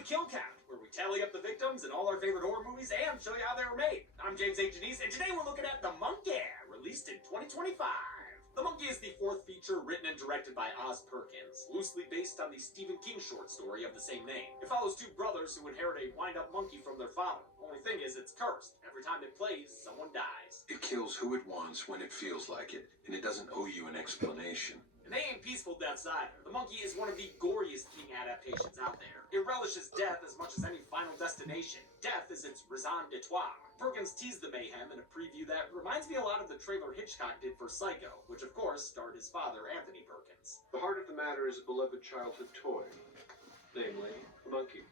the Kill Count, where we tally up the victims in all our favorite horror movies and show you how they were made. I'm James H. Janice, and today we're looking at The Monkey, released in 2025. The Monkey is the fourth feature written and directed by Oz Perkins, loosely based on the Stephen King short story of the same name. It follows two brothers who inherit a wind-up monkey from their father. Only thing is, it's cursed. Every time it plays, someone dies. It kills who it wants when it feels like it, and it doesn't owe you an explanation. And they ain't peaceful deaths either. The Monkey is one of the goriest King adaptations out there. It relishes death as much as any Final Destination. Death is its raison d'etre. Perkins teased the mayhem in a preview that reminds me a lot of the trailer Hitchcock did for Psycho, which of course starred his father, Anthony Perkins. The heart of the matter is a beloved childhood toy, namely, a monkey.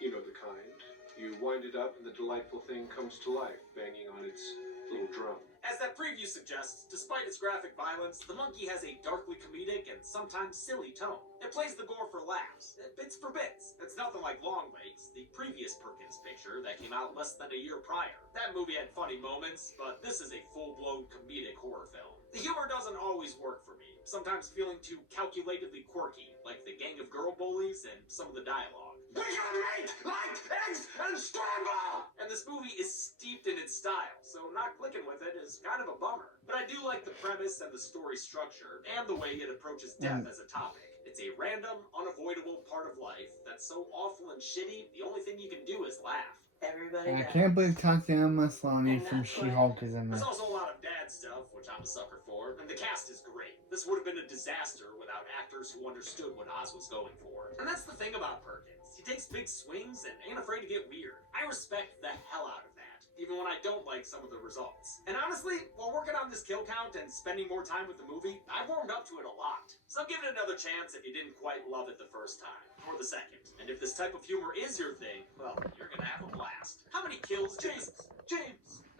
You know the kind. You wind it up and the delightful thing comes to life, banging on its little drum. As that preview suggests, despite its graphic violence, The Monkey has a darkly comedic and sometimes silly tone. It plays the gore for laughs, bits for bits. It's nothing like Longlegs, the previous Perkins picture that came out less than a year prior. That movie had funny moments, but this is a full-blown comedic horror film. The humor doesn't always work for me, sometimes feeling too calculatedly quirky, like the gang of girl bullies and some of the dialogue. We can make, like, eggs, and scramble! And this movie is steeped in its style, so not clicking with it is kind of a bummer. But I do like the premise and the story structure, and the way it approaches death as a topic. It's a random, unavoidable part of life that's so awful and shitty, the only thing you can do is laugh. I can't believe Tatiana Maslany from She-Hulk is in There's this. also a lot of dad stuff, which I'm a sucker for, and the cast is great. This would have been a disaster without actors who understood what Oz was going for. And that's the thing about Perkins. He takes big swings and ain't afraid to get weird. I respect the hell out of that, even when I don't like some of the results. And honestly, while working on this kill count and spending more time with the movie, I've warmed up to it a lot. So give it another chance if you didn't quite love it the first time, or the second. And if this type of humor is your thing, well, you're gonna have a blast. How many kills, James?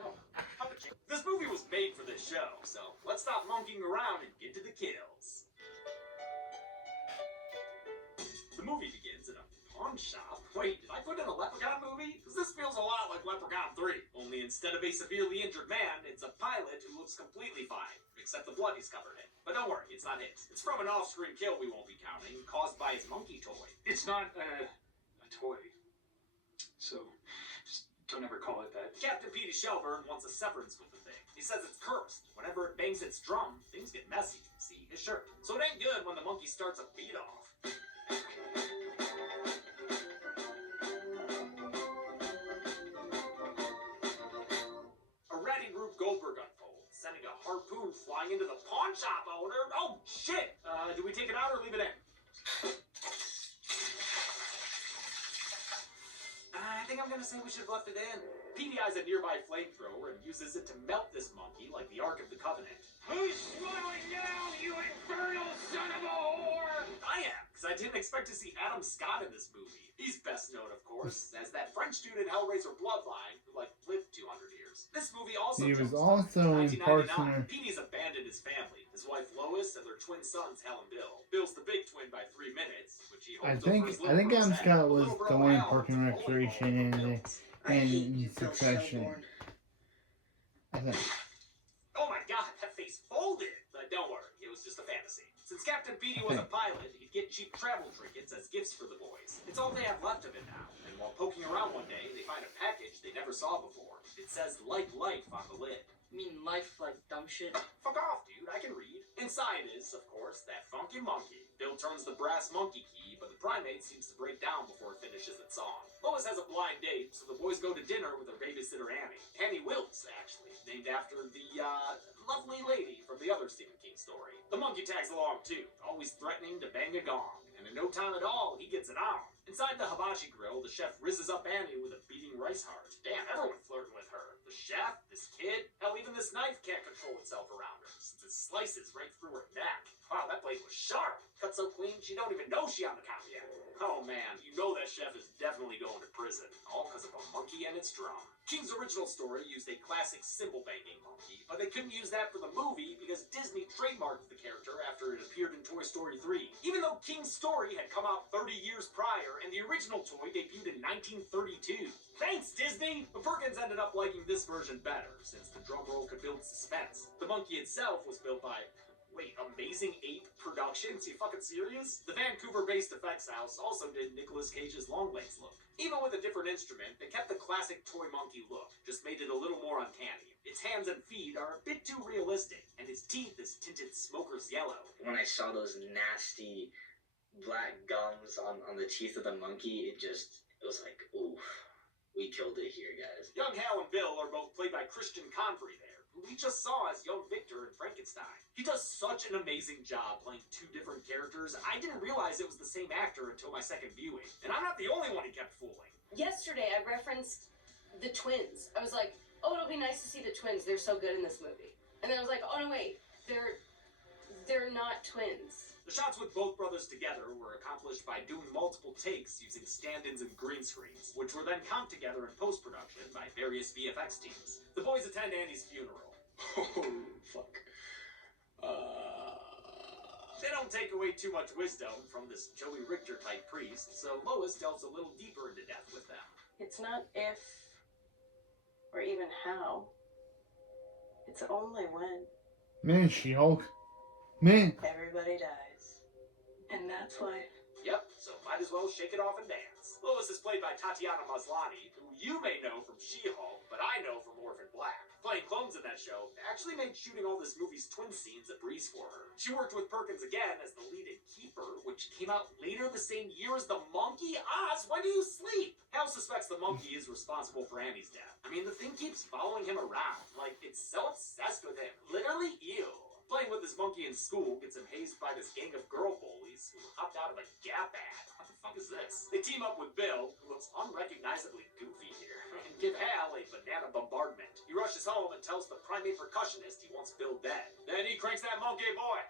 No, how many kills? This movie was made for this show, so let's stop monkeying around and get to the kills. The movie begins in a pawn shop. Wait, did I put in a Leprechaun movie? Because this feels a lot like Leprechaun 3. Only instead of a severely injured man, it's a pilot who looks completely fine, except the blood he's covered in. But don't worry, it's not his. It's from an off-screen kill we won't be counting, caused by his monkey toy. It's not a toy, so just don't ever call it that. Captain Petey Shelburne wants a severance with the thing. He says it's cursed. Whenever it bangs its drum, things get messy. See his shirt. So it ain't good when the monkey starts a beat off. Goldberg unfolds, sending a harpoon flying into the pawn shop owner. Oh, shit! Do we take it out or leave it in? I think I'm gonna say we should have left it in. Petey eyes a nearby flamethrower and uses it to melt this monkey like the Ark of the Covenant. Who's slowing down, you infernal son of a whore? I am, because I didn't expect to see Adam Scott in this movie. He's best known, of course, as that French dude in Hellraiser Bloodline who, lived 200 years. This movie also He was also in Parks and Petey's abandoned his family, his wife Lois and their twin sons Hal and Bill. Bill's the big twin by 3 minutes, which he holds over his little bro's Adam head. Scott was Little bro the one in Hal Parks and is only Recreation vulnerable to and Bills. Succession. I think. Oh my god, that face folded! But don't worry, it was just a fantasy. Since Captain Petey was a pilot, he'd get cheap travel trinkets as gifts for the boys. It's all they have left of it now, and while poking around one day, they find a package they never saw before. It says "Like Life" on the lid. You mean life like dumb shit? Fuck off, dude, I can read. Inside is, of course, that funky monkey. Bill turns the brass monkey key, but the primate seems to break down before it finishes its song. Lois has a blind date, so the boys go to dinner with their babysitter Annie. Annie Wilkes, actually, named after the, lovely lady from the other Stephen King story. The monkey tags along, too, always threatening to bang a gong. And in no time at all, he gets it on. Inside the hibachi grill, the chef rizzes up Annie with a beating rice heart. Damn, everyone flirting with her. The chef, this kid, hell, even this knife can't control itself around her, since it slices right through her neck. Wow, that blade was sharp. Cut so clean, she don't even know she on the count yet. Oh man, you know that chef is definitely going to prison, all because of a monkey and its drum. King's original story used a classic cymbal-banging monkey, but they couldn't use that for the movie because Disney trademarked the character after it appeared in Toy Story 3. Even though King's story had come out 30 years prior and the original toy debuted in 1932. Thanks, Disney! But Perkins ended up liking this version better, since the drum roll could build suspense. The monkey itself was built by Wait, Amazing Ape Productions? You fucking serious? The Vancouver-based effects house also did Nicolas Cage's Longlegs look. Even with a different instrument, they kept the classic toy monkey look, just made it a little more uncanny. Its hands and feet are a bit too realistic, and its teeth is tinted smoker's yellow. When I saw those nasty black gums on the teeth of the monkey, it was like, oof, we killed it here, guys. Young Hal and Bill are both played by Christian Convery there, who we just saw as young Victor in Frankenstein. He does such an amazing job playing two different characters, I didn't realize it was the same actor until my second viewing. And I'm not the only one he kept fooling. Yesterday, I referenced the twins. I was like, oh, it'll be nice to see the twins. They're so good in this movie. And then I was like, oh, no, wait. They're not twins. The shots with both brothers together were accomplished by doing multiple takes using stand-ins and green screens, which were then comped together in post-production by various VFX teams. The boys attend Andy's funeral. Oh, fuck. They don't take away too much wisdom from this Joey Richter-type priest, so Lois delves a little deeper into death with them. It's not if or even how. It's only when Man, She-Hulk. Man. everybody dies. And that's life. Yep, so might as well shake it off and dance. Lois is played by Tatiana Maslany, who you may know from She-Hulk, but I know from Orphan Black. Playing clones in that show actually made shooting all this movie's twin scenes a breeze for her. She worked with Perkins again as the lead in Keeper, which came out later the same year as The Monkey. Oz, when do you sleep? Hal suspects the monkey is responsible for Annie's death. I mean, the thing keeps following him around. Like, it's so obsessed with him. Literally, ew. Playing with this monkey in school gets him hazed by this gang of girl bullies who hopped out of a Gap ad. What the fuck is this? They team up with Bill, who looks unrecognizably goofy here, and give Hal a banana bombardment. He rushes home and tells the primate percussionist he wants Bill dead. Then he cranks that monkey boy.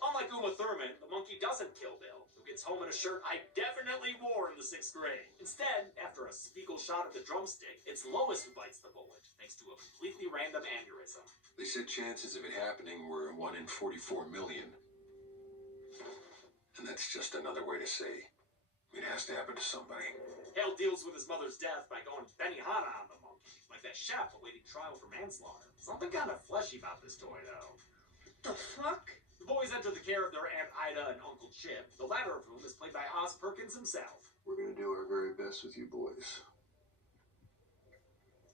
Unlike Uma Thurman, the monkey doesn't kill Bill, who gets home in a shirt I definitely wore in the 6th grade. Instead, after a Spiegel shot of the drumstick, it's Lois who bites the bullet, thanks to a completely random aneurysm. They said chances of it happening were 1 in 44 million. And that's just another way to say it has to happen to somebody. Hale deals with his mother's death by going Benihana on the monkey, like that chef awaiting trial for manslaughter. Something kind of fleshy about this toy, though. What the fuck? The boys enter the care of their Aunt Ida and Uncle Chip, the latter of whom is played by Oz Perkins himself. We're going to do our very best with you boys.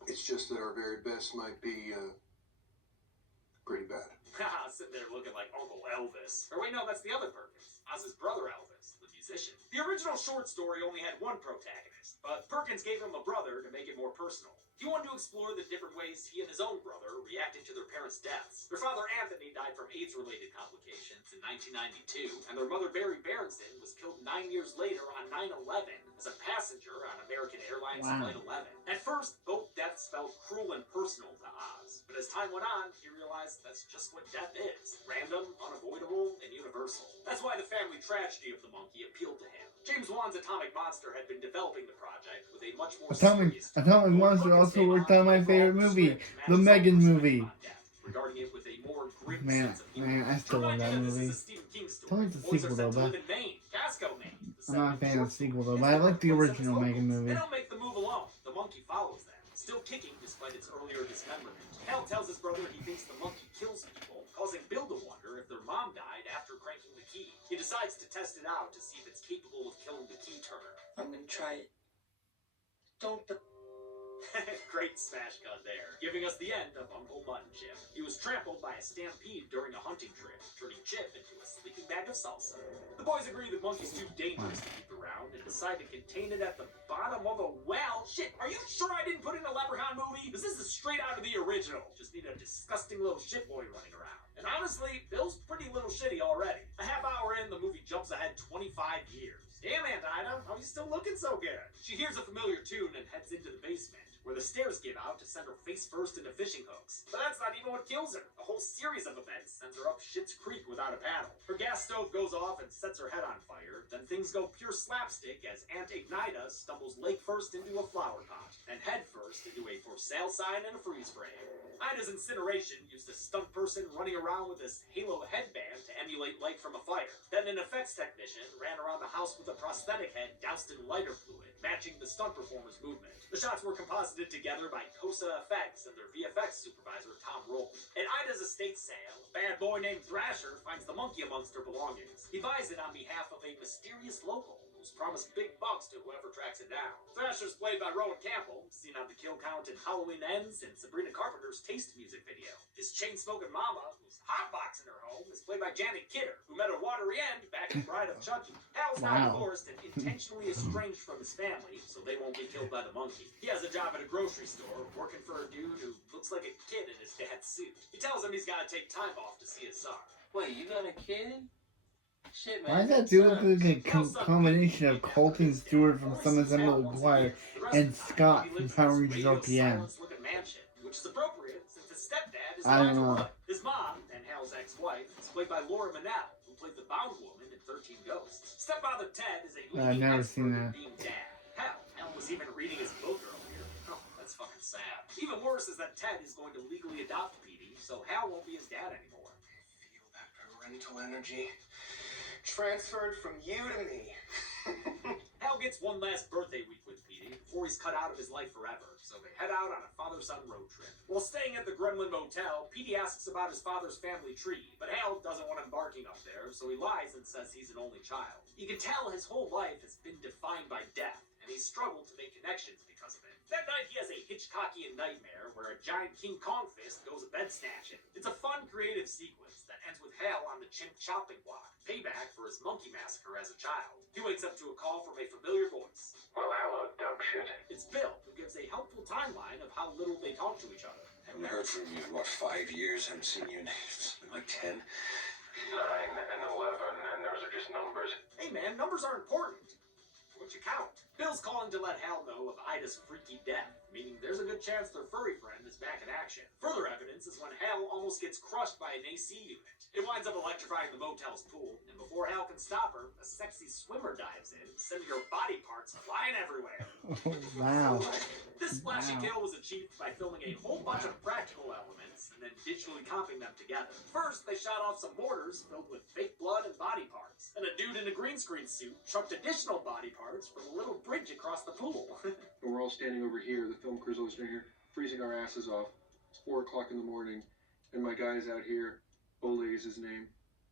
It's just that our very best might be, pretty bad. Haha, sitting there looking like Uncle Elvis. Or wait, no, that's the other Perkins. Oz's brother Elvis, the musician. The original short story only had one protagonist, but Perkins gave him a brother to make it more personal. He wanted to explore the different ways he and his own brother reacted to their parents' deaths. Their father Anthony died from AIDS-related complications in 1992, and their mother Barry Berenson was killed 9 years later on 9/11 as a passenger on American Airlines Flight 11. At first, both deaths felt cruel and personal to Oz, but as time went on, he realized that's just what death is: random, unavoidable, and universal. That's why the family tragedy of the monkey appealed to him. James Wan's Atomic Monster had been developing the project with a much more Atomic Monster also worked on my favorite movie, the Megan movie. Regarding it with a more grim Man, sense of humor. I still love that movie. I like the sequel though, but I'm not a fan of the sequel though, but I like the original Megan movie. They don't make the move alone. The monkey follows them, still kicking despite its earlier dismemberment. Hal tells his brother he thinks the monkey kills people, causing Bill to wonder if their mom died after cranking the key. He decides to test it out to see if it's capable of killing the key turner. I'm gonna try it. Don't but Great smash cut there, giving us the end of Uncle Mutton Chip. He was trampled by a stampede during a hunting trip, turning Chip into a sleeping bag of salsa. The boys agree the monkey's too dangerous to keep around and decide to contain it at the bottom of a well. Shit, are you sure I didn't put in a Leprechaun movie? Because this is straight out of the original. Just need a disgusting little shit boy running around. And honestly, Bill's pretty little shitty already. A half hour in, the movie jumps ahead 25 years. Damn, Aunt Ida, how are you still looking so good? She hears a familiar tune and heads into the basement, where the stairs give out to send her face first into fishing hooks. But that's not even what kills her. A whole series of events sends her up Schitt's Creek without a paddle. Her gas stove goes off and sets her head on fire. Then things go pure slapstick as Aunt Ignita stumbles leg first into a flower pot, and head first into a for sale sign and a freeze frame. Ida's incineration used a stunt person running around with this halo headband to emulate light from a fire. Then an effects technician ran around the house with a prosthetic head doused in lighter fluid, matching the stunt performer's movement. The shots were composited busted together by Cosa Effects and their VFX supervisor, Tom Roll. At Ida's estate sale, a bad boy named Thrasher finds the monkey amongst her belongings. He buys it on behalf of a mysterious local who's promised big bucks to whoever tracks it down. Thrasher's played by Rowan Campbell, seen on the kill count in Halloween Ends and Sabrina Carpenter's Taste music video. His chain-smoking mama, who's hotboxing her home, is played by Janet Kidder, who met her watery end back in Bride of Chucky. Hal's not divorced and intentionally estranged from his family, so they won't get killed by the monkey. He has a job at a grocery store, working for a dude who looks like a kid in his dad's suit. He tells him he's got to take time off to see his son. Wait, you got a kid? Shit, man. Why does that dude look like a combination of Colton Stewart from Summons Emily McGuire and Scott from Power Rangers RPM? Which is appropriate since his stepdad is I don't know. His mom, and Hal's ex-wife, is played by Laura Manel, who played the Bound Woman in 13 Ghosts. Stepfather Ted is a I've never seen that. being dad. Hal was even reading his book earlier. Oh, that's fucking sad. Even worse is that Ted is going to legally adopt Petey, so Hal won't be his dad anymore. Feel that parental energy transferred from you to me. Hal gets one last birthday week with Petey before he's cut out of his life forever, so they head out on a father-son road trip. While staying at the Gremlin Motel, Petey asks about his father's family tree, but Hal doesn't want him barking up there, so he lies and says he's an only child. You can tell his whole life has been defined by death, and he's struggled to make connections because of it. That night he has a Hitchcockian nightmare where a giant King Kong fist goes bed snatching. It's a fun, creative sequence that ends with Hal on the chimp chopping block, payback for his monkey massacre as a child. He wakes up to a call from a familiar voice. Well, hello, dumb shit. It's Bill, who gives a helpful timeline of how little they talk to each other. Haven't heard from you in, what, 5 years? Haven't seen you in like 10. 9 and 11, and those are just numbers. Hey man, numbers are important. What you count? Bill's calling to let Hal know of Ida's freaky death, meaning there's a good chance their furry friend is back in action. Further evidence is when Hal almost gets crushed by an AC unit. It winds up electrifying the motel's pool, and before Hal can stop her, a sexy swimmer dives in, sending her body parts flying everywhere. Oh, wow. This splashy kill was achieved by filming a whole bunch of practical elements and then digitally comping them together. First, they shot off some mortars filled with fake blood and body parts. Then a dude in a green screen suit chucked additional body parts from a little bridge across the pool. And we're all standing over here, the film crew's all standing here, freezing our asses off. It's 4 o'clock in the morning, and my guy's out here, Ole is his name,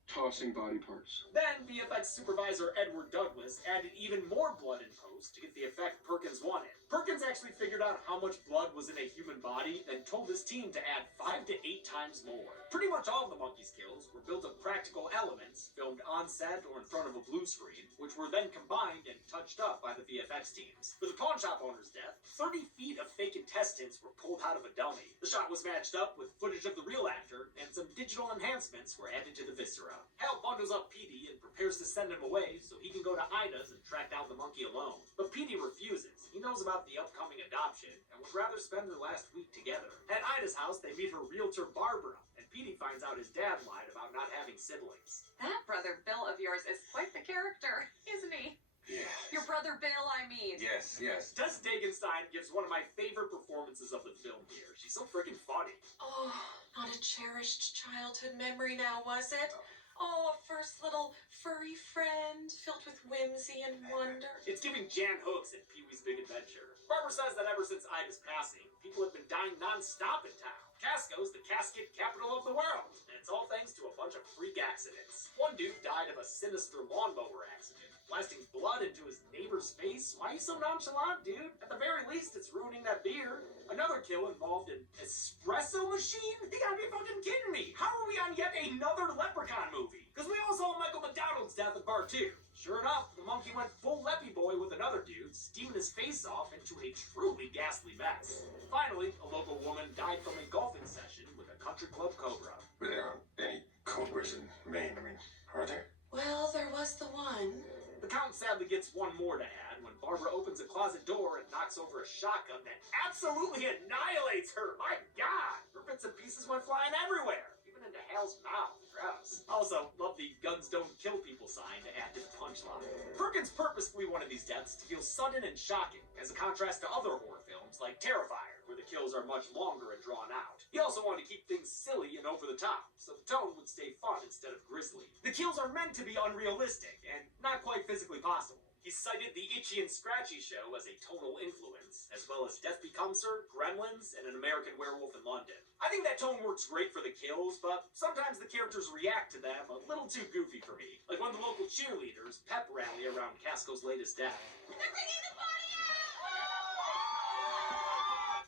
tossing body parts. Then VFX supervisor Edward Douglas added even more blood in post to get the effect Perkins wanted. Perkins actually figured out how much blood was in a human body and told his team to add 5 to 8 times more. Pretty much all of the monkey's kills were built of practical elements filmed on set or in front of a blue screen, which were then combined and touched up by the VFX teams. For the pawn shop owner's death, 30 feet of fake intestines were pulled out of a dummy. The shot was matched up with footage of the real actor, and some digital enhancements were added to the viscera. Hal bundles up Petey and prepares to send him away so he can go to Ida's and track down the monkey alone. But Petey refuses. He knows about the upcoming adoption and would rather spend their last week together. At Ida's house, they meet her realtor Barbara, and Petey finds out his dad lied about not having siblings. That brother Bill of yours is quite the character, isn't he? Yeah. Your brother Bill, I mean. Yes, yes. Tess Dagenstein gives one of my favorite performances of the film here. She's so freaking funny. Oh, not a cherished childhood memory now, was it? Oh, a first little furry friend filled with whimsy and wonder. It's giving Jan Hooks in Pee-wee's Big Adventure. Barbara says that ever since Ida's passing, people have been dying non-stop in town. Casco's the casket capital of the world, and it's all thanks to a bunch of freak accidents. One dude died of a sinister lawnmower accident, blasting blood into his neighbor's face. Why are you so nonchalant, dude? At the very least, it's ruining that beer. Another kill involved an espresso machine? You gotta be fucking kidding me! How are we on yet another Leprechaun movie? Because we all saw Michael McDonald's death at Bar 2. Sure enough, the monkey went full Leppy Boy with another dude, steaming his face off into a truly ghastly mess. Finally, a local woman died from a golfing session with a country club cobra. Were there any cobras in Maine? I mean, are there? Well, there was the one. The count sadly gets one more to add when Barbara opens a closet door and knocks over a shotgun that absolutely annihilates her. My God! Her bits and pieces went flying everywhere, even into Hal's mouth. Gross. Also, love the guns don't kill people sign to add to the punchline. Perkins purposefully wanted these deaths to feel sudden and shocking, as a contrast to other horror films like Terrifier, where the kills are much longer and drawn out. He also wanted to keep things silly and over the top, so the tone would stay fun instead of grisly. The kills are meant to be unrealistic and not quite physically possible. He cited the Itchy and Scratchy show as a tonal influence, as well as Death Becomes Her, Gremlins, and An American Werewolf in London. I think that tone works great for the kills, but sometimes the characters react to them a little too goofy for me. Like when the local cheerleaders pep rally around Casco's latest death. They're bringing the body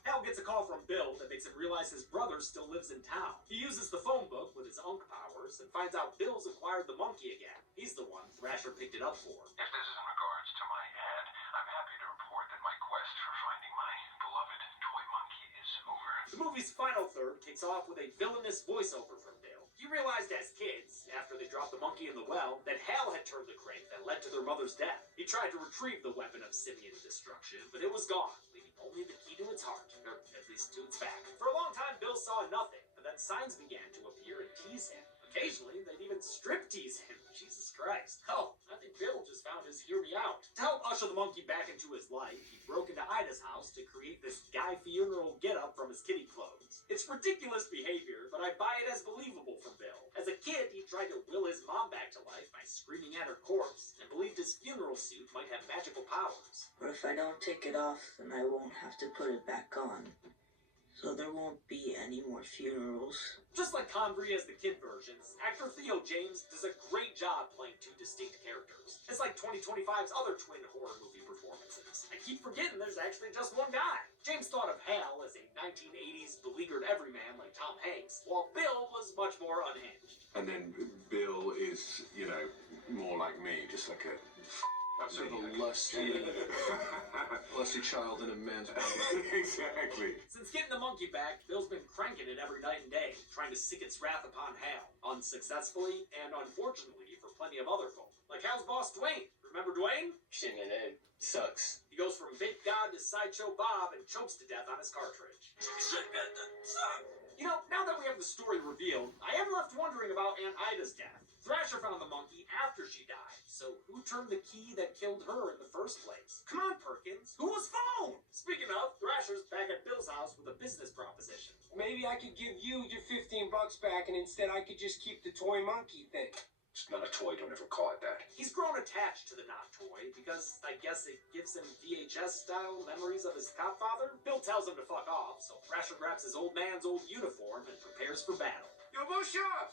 Hal gets a call from Bill that makes him realize his brother still lives in town. He uses the phone book with his Unk powers and finds out Bill's acquired the monkey again. He's the one Thrasher picked it up for. If this is in regards to my ad, I'm happy to report that my quest for finding my beloved toy monkey is over. The movie's final third kicks off with a villainous voiceover from Bill. He realized as kids, after they dropped the monkey in the well, that Hal had turned the crank that led to their mother's death. He tried to retrieve the weapon of simian destruction, but it was gone, leaving only the key to its heart, or at least to its back. For a long time, Bill saw nothing, but then signs began to appear and tease him. Occasionally, they'd even strip tease him. Jesus Christ. Oh, I think Bill just found his hear me out. To help usher the monkey back into his life, he broke into Ida's house to create this Guy Funeral getup from his kitty clothes. It's ridiculous behavior, but I buy it as believable from Bill. As a kid, he tried to will his mom back to life by screaming at her corpse, and believed his funeral suit might have magical powers. But if I don't take it off, then I won't have to put it back on. So there won't be any more funerals. Just like Convery as the kid versions, actor Theo James does a great job playing two distinct characters. It's like 2025's other twin horror movie performances. I keep forgetting there's actually just one guy. James thought of Hal as a 1980s beleaguered everyman like Tom Hanks, while Bill was much more unhinged. And then Bill is, more like me, just like a Sort of a lusty child in a man's body. Exactly. Since getting the monkey back, Bill's been cranking it every night and day, trying to sick its wrath upon Hal, unsuccessfully and unfortunately for plenty of other folk. Like Hal's boss, Dwayne. Remember Dwayne? Shit, man, that sucks. He goes from big god to sideshow Bob and chokes to death on his cartridge. Now that we have the story revealed, I am left wondering about Aunt Ida's death. Thrasher found the monkey after she died, so who turned the key that killed her in the first place? Come on, Perkins, who was phone? Speaking of, Thrasher's back at Bill's house with a business proposition. Maybe I could give you your $15 back and instead I could just keep the toy monkey thing. It's not a toy, don't ever call it that. He's grown attached to the non-toy because I guess it gives him VHS-style memories of his cop father. Bill tells him to fuck off, so Thrasher grabs his old man's old uniform and prepares for battle. Yo, Bouchard!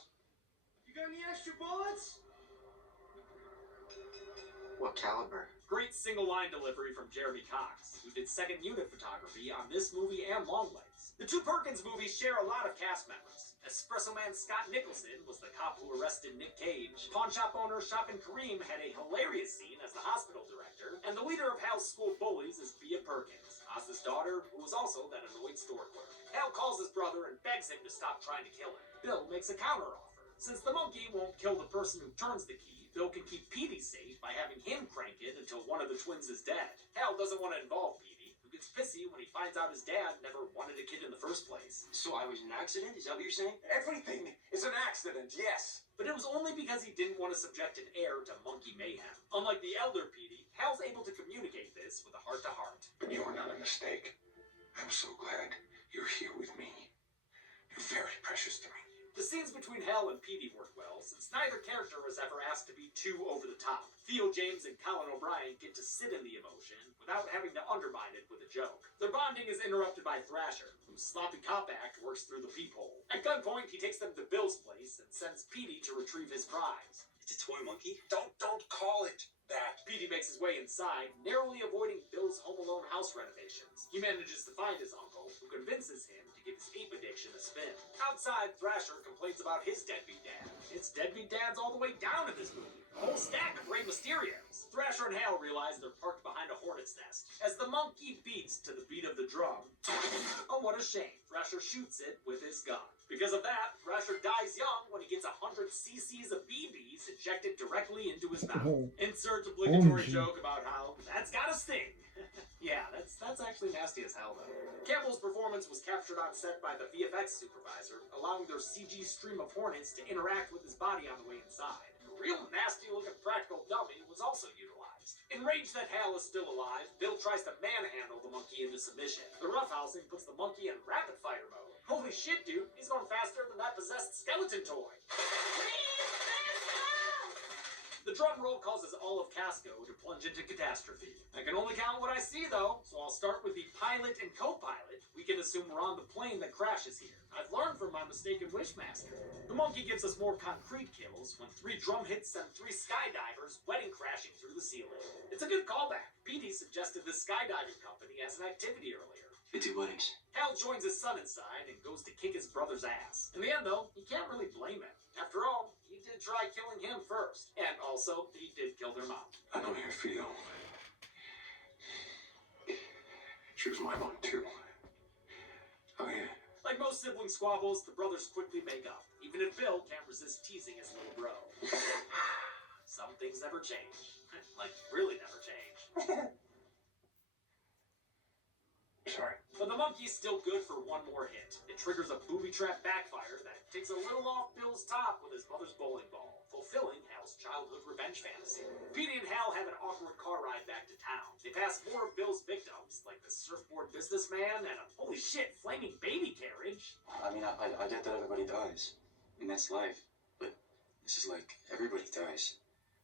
You got any extra bullets? What caliber? Great single-line delivery from Jeremy Cox, who did second unit photography on this movie and Longlegs. The two Perkins movies share a lot of cast members. Espresso Man Scott Nicholson was the cop who arrested Nick Cage. Pawn shop owner Shopin Kareem had a hilarious scene as the hospital director. And the leader of Hal's school bullies is Bea Perkins, Oz's daughter, who was also that annoyed store clerk. Hal calls his brother and begs him to stop trying to kill him. Bill makes a counteroffer. Since the monkey won't kill the person who turns the key, Bill can keep Petey safe by having him crank it until one of the twins is dead. Hal doesn't want to involve Petey, who gets pissy when he finds out his dad never wanted a kid in the first place. So I was an accident? Is that what you're saying? Everything is an accident, yes. But it was only because he didn't want to subject an heir to monkey mayhem. Unlike the elder Petey, Hal's able to communicate this with a heart-to-heart. But you are not a mistake. I'm so glad you're here with me. You're very precious to me. The scenes between Hal and Petey work well, since neither character was ever asked to be too over the top. Theo James and Colin O'Brien get to sit in the emotion without having to undermine it with a joke. Their bonding is interrupted by Thrasher, whose sloppy cop act works through the peephole. At gunpoint, he takes them to Bill's place and sends Petey to retrieve his prize. It's a toy monkey? Don't call it that. Petey makes his way inside, narrowly avoiding Bill's Home Alone house renovations. He manages to find his uncle, who convinces him to give his ape addiction a spin. Outside, Thrasher complains about his deadbeat dad. It's deadbeat dads all the way down in this movie. A whole stack of Rey Mysterios. Thrasher and Hal realize they're parked behind a hornet's nest. As the monkey beats to the beat of the drum. Oh, what a shame. Thrasher shoots it with his gun. Because of that, Thrasher dies young when he gets 100 cc's of BBs injected directly into his mouth. Insert obligatory joke about how that's gotta sting. Yeah, that's actually nasty as hell, though. Campbell's performance was captured on set by the VFX supervisor, allowing their CG stream of hornets to interact with his body on the way inside. A real nasty-looking practical dummy was also utilized. Enraged that Hal is still alive, Bill tries to manhandle the monkey into submission. The roughhousing puts the monkey in rapid-fire mode. Holy shit, dude, he's going faster than that possessed skeleton toy. The drum roll causes all of Casco to plunge into catastrophe. I can only count what I see, though, so I'll start with the pilot and co-pilot. We can assume we're on the plane that crashes here. I've learned from my mistaken Wishmaster. The monkey gives us more concrete kills when 3 drum hits send 3 skydivers wedding crashing through the ceiling. It's a good callback. Petey suggested this skydiving company as an activity earlier. They do weddings. Hal joins his son inside and goes to kick his brother's ass. In the end, though, he can't really blame him. After all, he did try killing him first. And also, he did kill their mom. I know how you feel. She was my mom, too. Oh, yeah. Like most sibling squabbles, the brothers quickly make up, even if Bill can't resist teasing his little bro. Some things never change. Like, really never change. Sorry. But the monkey's still good for one more hit. It triggers a booby trap backfire that takes a little off Bill's top with his mother's bowling ball, fulfilling Hal's childhood revenge fantasy. Petey and Hal have an awkward car ride back to town. They pass more of Bill's victims, like the surfboard businessman and a holy shit flaming baby carriage. I mean, I get that everybody dies, and that's life. But this is like everybody dies,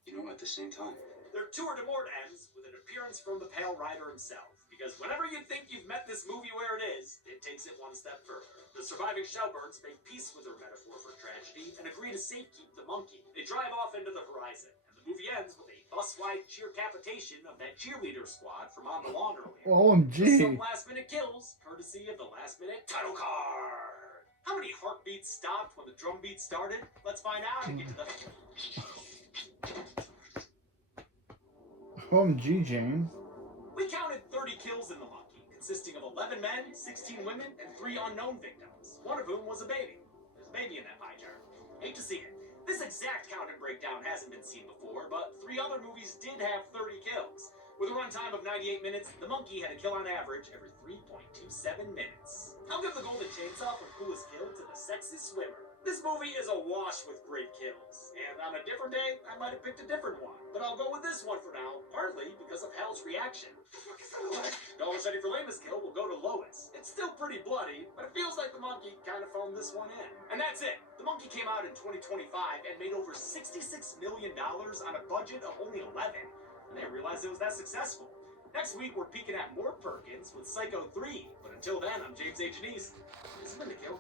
you know, at the same time. Their tour de mort ends with an appearance from the Pale Rider himself. Because whenever you think you've met this movie where it is, it takes it one step further. The surviving Shelburnes make peace with their metaphor for tragedy and agree to safekeep the monkey. They drive off into the horizon, and the movie ends with a bus-wide cheer capitation of that cheerleader squad from On the Lawn earlier. OMG. Some last-minute kills, courtesy of the last-minute title card. How many heartbeats stopped when the drum beat started? Let's find out and get to the... OMG, James. We counted 30 kills in the monkey, consisting of 11 men, 16 women, and 3 unknown victims, one of whom was a baby. There's a baby in that pie chart. Hate to see it. This exact count and breakdown hasn't been seen before, but 3 other movies did have 30 kills. With a runtime of 98 minutes, the monkey had a kill on average every 3.27 minutes. I'll give the Golden Chainsaw for coolest kill to the sexy swimmer. This movie is awash with great kills, and on a different day, I might have picked a different one. But I'll go with this one for now, partly because of Hal's reaction. Dollar City for lamest kill will go to Lois. It's still pretty bloody, but it feels like the monkey kind of phoned this one in. And that's it. The monkey came out in 2025 and made over $66 million on a budget of only 11. I didn't realize it was that successful. Next week, we're peeking at more Perkins with Psycho 3. But until then, I'm James H. Anise. This has been The Kill